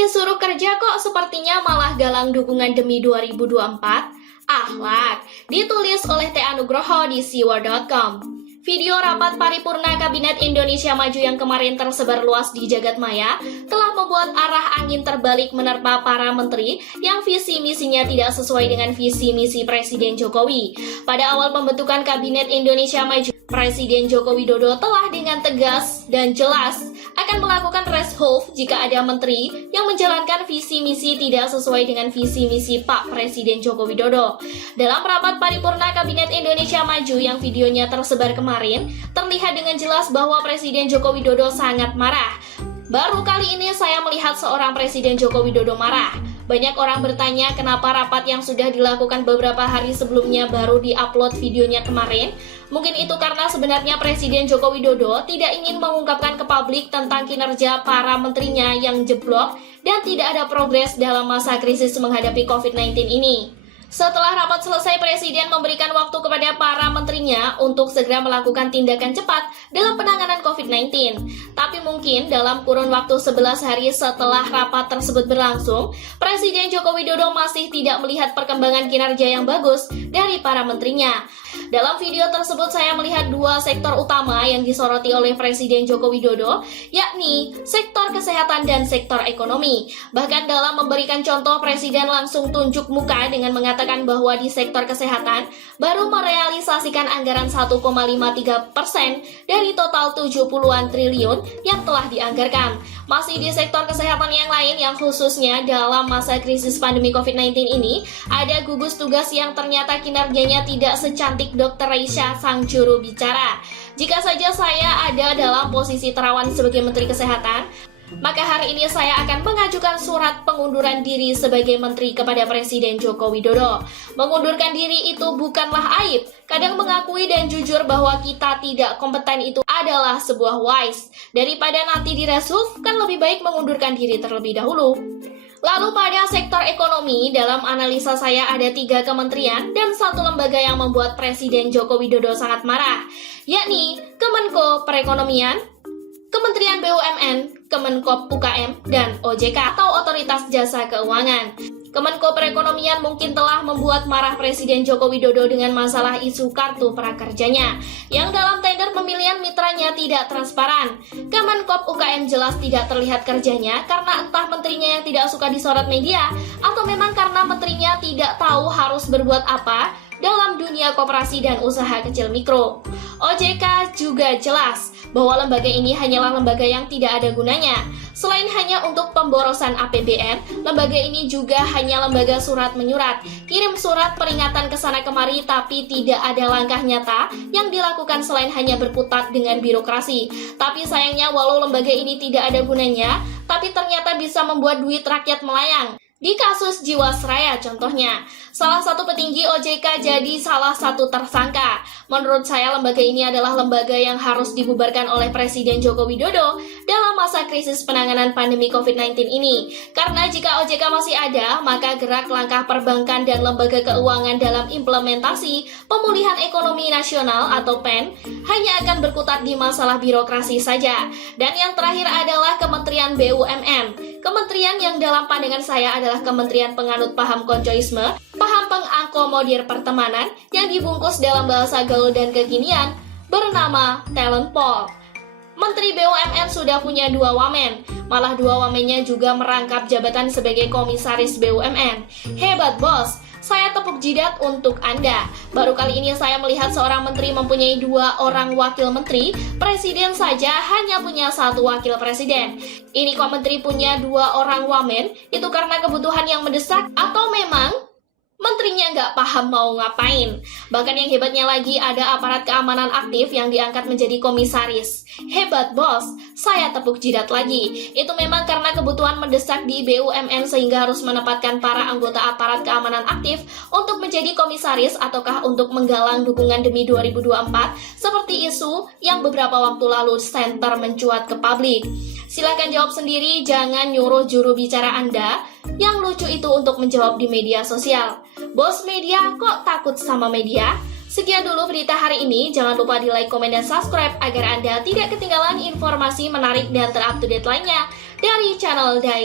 Disuruh kerja kok sepertinya malah galang dukungan demi 2024? Akhlak, ditulis oleh T. Anugroho di siwa.com. Video rapat paripurna Kabinet Indonesia Maju yang kemarin tersebar luas di jagat maya telah membuat arah angin terbalik menerpa para menteri yang visi misinya tidak sesuai dengan visi misi Presiden Jokowi. Pada awal pembentukan Kabinet Indonesia Maju, Presiden Joko Widodo telah dengan tegas dan jelas akan melakukan reshuffle jika ada menteri yang menjalankan visi misi tidak sesuai dengan visi misi Pak Presiden Joko Widodo. Dalam rapat paripurna Kabinet Indonesia Maju yang videonya tersebar kemarin, terlihat dengan jelas bahwa Presiden Joko Widodo sangat marah. Baru kali ini saya melihat seorang Presiden Joko Widodo marah. Banyak orang bertanya kenapa rapat yang sudah dilakukan beberapa hari sebelumnya baru diupload videonya kemarin. Mungkin itu karena sebenarnya Presiden Joko Widodo tidak ingin mengungkapkan ke publik tentang kinerja para menterinya yang jeblok dan tidak ada progres dalam masa krisis menghadapi COVID-19 ini. Setelah rapat selesai, Presiden memberikan waktu kepada para menterinya untuk segera melakukan tindakan cepat dalam penanganan COVID-19. Tapi mungkin dalam kurun waktu 11 hari setelah rapat tersebut berlangsung, Presiden Joko Widodo masih tidak melihat perkembangan kinerja yang bagus dari para menterinya. Dalam video tersebut saya melihat dua sektor utama yang disoroti oleh Presiden Joko Widodo, yakni sektor kesehatan dan sektor ekonomi. Bahkan dalam memberikan contoh, Presiden langsung tunjuk muka dengan mengatakan bahwa di sektor kesehatan baru merealisasikan anggaran 1,53% dari total 70-an triliun yang telah dianggarkan. Masih di sektor kesehatan yang lain yang khususnya dalam masa krisis pandemi COVID-19 ini, ada gugus tugas yang ternyata kinerjanya tidak secantik Dr. Raisya sang juru bicara. Jika saja saya ada dalam posisi terawan sebagai Menteri Kesehatan, maka hari ini saya akan mengajukan surat pengunduran diri sebagai menteri kepada Presiden Joko Widodo. Mengundurkan diri itu bukanlah aib. Kadang mengakui dan jujur bahwa kita tidak kompeten itu adalah sebuah wise. Daripada nanti direshuffle, kan lebih baik mengundurkan diri terlebih dahulu. Lalu pada sektor ekonomi, dalam analisa saya ada 3 kementerian dan 1 lembaga yang membuat Presiden Joko Widodo sangat marah, yakni Kemenko Perekonomian, Kementerian BUMN, Kemenkop UKM, dan OJK atau Otoritas Jasa Keuangan. Kemenko Perekonomian mungkin telah membuat marah Presiden Joko Widodo dengan masalah isu kartu prakerjanya, yang dalam tender pemilihan mitranya tidak transparan. Kemenkop UKM jelas tidak terlihat kerjanya karena entah menterinya yang tidak suka disorot media, atau memang karena menterinya tidak tahu harus berbuat apa dalam dunia koperasi dan usaha kecil mikro. OJK juga jelas bahwa lembaga ini hanyalah lembaga yang tidak ada gunanya. Selain hanya untuk pemborosan APBN, lembaga ini juga hanya lembaga surat menyurat. Kirim surat peringatan ke sana kemari tapi tidak ada langkah nyata yang dilakukan selain hanya berkutat dengan birokrasi. Tapi sayangnya walau lembaga ini tidak ada gunanya, tapi ternyata bisa membuat duit rakyat melayang. Di kasus Jiwasraya contohnya, salah satu petinggi OJK jadi salah satu tersangka. Menurut saya lembaga ini adalah lembaga yang harus dibubarkan oleh Presiden Joko Widodo dalam masa krisis penanganan pandemi COVID-19 ini. Karena jika OJK masih ada, maka gerak langkah perbankan dan lembaga keuangan dalam implementasi pemulihan ekonomi nasional atau PEN hanya akan berkutat di masalah birokrasi saja. Dan yang terakhir adalah Kementerian BUMN. Kementerian yang dalam pandangan saya adalah Kementerian penganut paham koncoisme, paham pengakomodir pertemanan yang dibungkus dalam bahasa gaul dan kekinian bernama talent pool. Menteri BUMN sudah punya 2 wamen, malah 2 wamennya juga merangkap jabatan sebagai komisaris BUMN. Hebat bos! Saya tepuk jidat untuk Anda. Baru kali ini saya melihat seorang menteri mempunyai 2 orang wakil menteri. Presiden saja hanya punya 1 wakil presiden. Ini kok menteri punya 2 orang wamen? Itu karena kebutuhan yang mendesak atau memang menterinya nggak paham mau ngapain? Bahkan yang hebatnya lagi ada aparat keamanan aktif yang diangkat menjadi komisaris. Hebat bos, saya tepuk jidat lagi. Itu memang karena kebutuhan mendesak di BUMN sehingga harus menempatkan para anggota aparat keamanan aktif untuk menjadi komisaris ataukah untuk menggalang dukungan demi 2024 seperti isu yang beberapa waktu lalu center mencuat ke publik. Silahkan jawab sendiri, jangan nyuruh juru bicara Anda yang lucu itu untuk menjawab di media sosial. Bos media kok takut sama media? Sekian dulu berita hari ini, jangan lupa di like, komen, dan subscribe agar Anda tidak ketinggalan informasi menarik dan terupdate lainnya dari channel Daily.